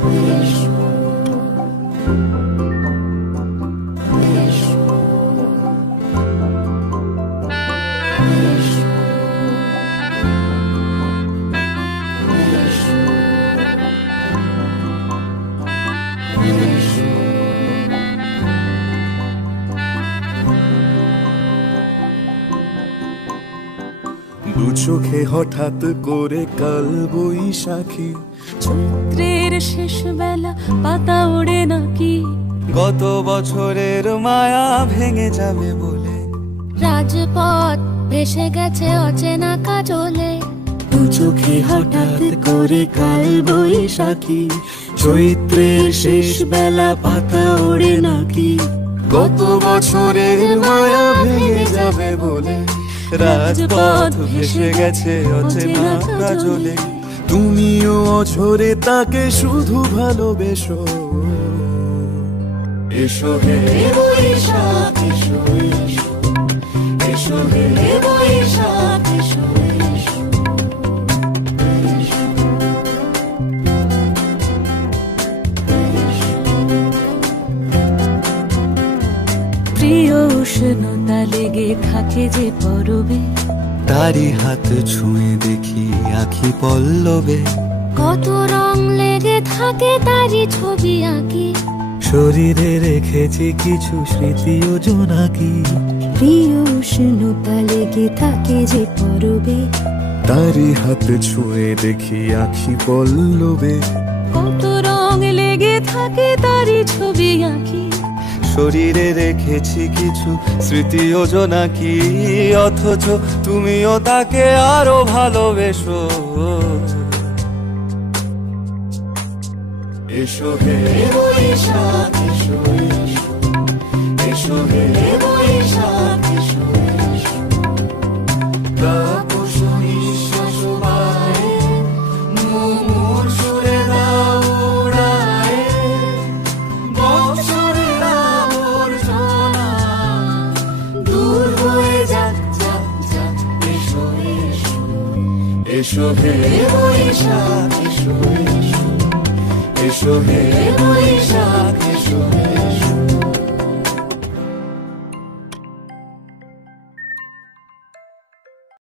দু চোখে হঠাৎ করে কাল বৈশাখী, চৈত্রের শেষ বেলা পাতা ওড়ে নাকি, গত বছরের মায়া ভেঙে যাবে বলে, রাজপথ ভেসে গেছে অচেনা কাজলে। দু চোখে হঠাৎ করে কাল বৈশাখী, চৈত্রের শেষ বেলা পাতা ওড়ে নাকি, গত বছরের মায়া ভেঙে যাবে বলে, রাজপথ ভেসে গেছে অচেনা কাজলে। তুমিও অঝরে তাকে শুধু ভালোবেসো, এসো হে বৈশাখ এসো এসো, এসো হে বৈশাখ এসো এসো। প্রিয় উষ্ণতা লেগে থাকে যে পরবে, তারি হাত ছুঁয়ে দেখি আখি পল্লবে, কত রং লেগে থাকে তারই ছবি আঁকি, শরীরে রেখেছি কিছু স্মৃতি ও জোনাকি। প্রিয় উষ্ণতা লেগে থাকে যে পরবে, তারি হাত ছুঁয়ে দেখি আখি পল্লবে, কত রং লেগে থাকে তারই ছবি আঁকি, শরীরে রেখেছি কিছু স্মৃতি ও জোনাকি। অথচ তুমিও তাকে আরো ভালোবেসো, এসো হে বৈশাখ এসো এসো, এসো হে বৈশাখ এসো এসো। তাপস নিঃশ্বাস বায়ে, মুমুর সুরে দাও উড়ায়ে, বৎসরের আবর্জনা দূর হয়ে যাক যাক যাক। এসো এসো, এসো হে বৈশাখ এসো এসো, এসো হে বৈশাখ এসো এসো।